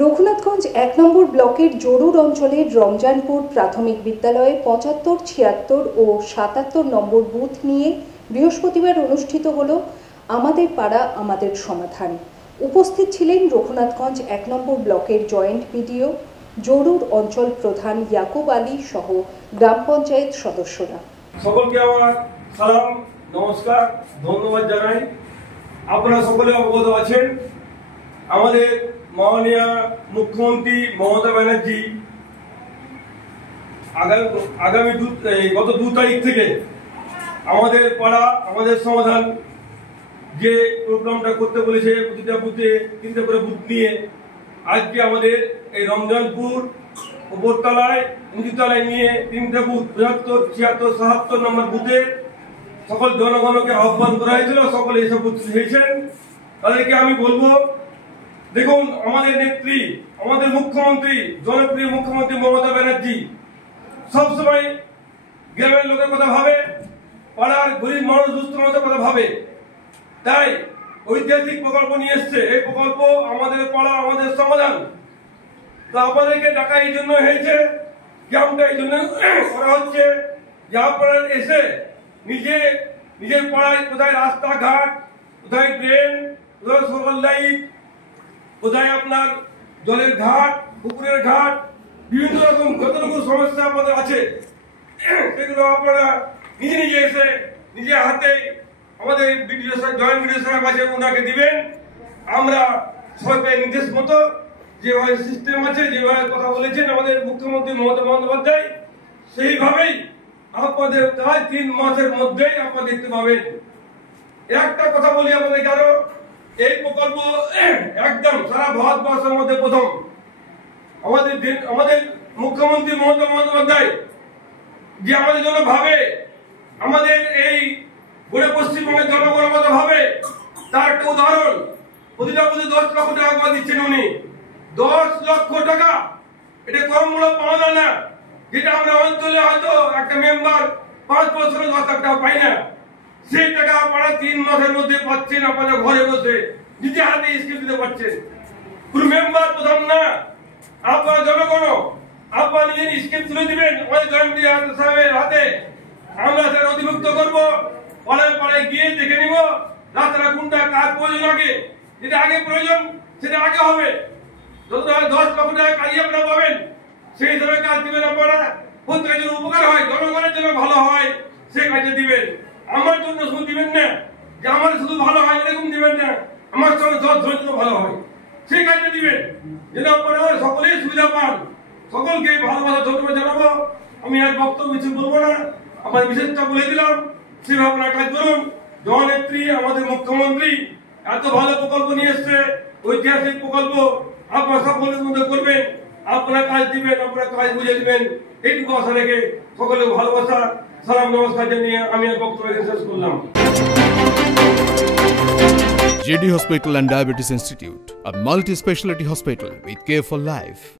রঘুনাথগঞ্জ ১ নম্বর ব্লকের জরুর অঞ্চলের রমজানপুর প্রাথমিক বিদ্যালয়ে ৭৫, ৭৬ ও ৭৭ নম্বর বুথ নিয়ে বৃহস্পতিবার অনুষ্ঠিত হল আমাদের পাড়া আমাদের সমাধান। উপস্থিত ছিলেন রঘুনাথগঞ্জ ১ নম্বর ব্লকের জয়েন্ট বিডিও, জরুর অঞ্চল প্রধান ইয়াকুব আলী সহ গ্রাম পঞ্চায়েত সদস্যরা। সকলকে আমার সালাম, নমস্কার, ধন্যবাদ জানাই। আপনারা সকলে অবগত আছেন, আমাদের মাননীয় মুখ্যমন্ত্রী মমতা ব্যানার্জি গত ২ তারিখ থেকে আমাদের পাড়া আমাদের সমাধান যে প্রোগ্রামটা করতে বলেছে, প্রতিটা বুথে ৩টে করে বুথ নিয়ে আজকে আমাদের এই রমজানপুর উপরতলায় নিচুতলায় নিয়ে ৩টে বুথ ৭৫, ৭৬, ৭৭ নম্বর বুথে সকল জনগণকে আহ্বান করা হয়েছিল। সকলে এসে উপস্থিত হয়েছেন। তাদেরকে আমি বলবো, দেখুন, আমাদের নেত্রী, আমাদের মুখ্যমন্ত্রী, জনপ্রিয় মুখ্যমন্ত্রী মমতা ব্যানার্জি সবসময় গ্রামের লোকের কথা ভাবে, পাড়ার গরিব মানুষ দুস্থ মানুষের কথা ভাবে। তাই ঐতিহাসিক প্রকল্প নিয়ে এসছে। এই প্রকল্প আমাদের পাড়া আমাদের সমাধান। তো আপনাদেরকে ডাকা এই জন্য হয়েছে, ক্যাম্পটা এই জন্য করা হচ্ছে যে আপনারা এসে নিজের পাড়ায় কোথায় রাস্তাঘাট, কোথায় ড্রেন, কোথায় সরকার লাইট, কোথায় আপনার জলের ঘাট, পুকুরের ঘাট, বিভিন্ন রকম কত রকম সমস্যা আপনাদের আছে, সেগুলো আপনারা নিজে এসে নিজে হাতে আমাদের জয়েন্ট বিডিও সাহেব আছে, ওনাকে দিবেন। আমরা সরকারের নির্দেশ মতো যেভাবে সিস্টেম আছে, যেভাবে কথা বলেছেন আমাদের মুখ্যমন্ত্রী মমতা বন্দ্যোপাধ্যায়, সেইভাবেই আপনাদের প্রায় ৩ মাসের মধ্যেই আপনারা দেখতে পাবেন। একটা কথা বলি আপনাদেরকে আরো, এই প্রকল্প একদম সারা ভারতবর্ষের মধ্যে প্রথম। আমাদের মুখ্যমন্ত্রী মমতা বন্দ্যোপাধ্যায় যে আমাদের জন্য ভাবে, আমাদের এই গোটা পশ্চিমবঙ্গের জনগণের কথা ভাবে, তার একটা উদাহরণ, প্রতিটা বুথে ১০ লক্ষ টাকা করে দিচ্ছেন উনি। ১০ লক্ষ টাকা, এটা কম বড় পাওনা না, যেটা আমরা অঞ্চলে হয়তো একটা মেম্বার ৫ বছরে ১০ লাখ টাকা পাই না। সেই টাকা আপনারা ৩ মাসের মধ্যে পাচ্ছেন, আপনারা ঘরে বসে নিজে হাতে স্কিম দিতে পারছেন। কোন মেম্বার প্রধান না, আপনারা জনগণ আপনারা নিজের স্কিম তুলে দিবেন আমাদের জয়েন্ট বিডিও সাহেবের হাতে। আমরা সেটা অধিভুক্ত করবো, পাড়ায় পাড়ায় গিয়ে দেখে নিব রাস্তাটা কোনটা কাজ প্রয়োজন, যেটা আগে প্রয়োজন সেটা আগে হবে। যত ১০ লক্ষ টাকা কাজই আপনারা পাবেন, সেই হিসাবে কাজ দিবেন। আপনারা প্রত্যেকের জন্য উপকার হয়, জনগণের জন্য ভালো হয়, সেই কাজে দিবেন। আমার জন্য শুধু দিবেন না, যে আমার শুধু ভালো হয় এরকম দিবেন না, আমার সঙ্গে ১০ জনের জন্য ভালো হয়, সেই কাজে দিবেন, যেন আপনারা সকলেই সুবিধা পান। সকলকে ভালোবাসা ধন্যবাদ জানাবো। আমি আর বক্তব্য কিছু বলবো না, আমার বিশেষটা বলে দিলাম, সেভাবে আপনারা কাজ করুন। জননেত্রী আমাদের মুখ্যমন্ত্রী এত ভালো প্রকল্প নিয়ে এসছে, ঐতিহাসিক প্রকল্প, আপনারা সকলের মধ্যে করবেন, আপনারা কাজ দিবেন, আপনারা কাজ বুঝে দিবেন। এইটুকু আশা রেখে সকলে ভালোবাসা, সালাম, নমস্কার জানিয়ে আমি আর বক্তব্য শেষ করলাম। JD Hospital and Diabetes Institute, a multi-specialty hospital with care for life.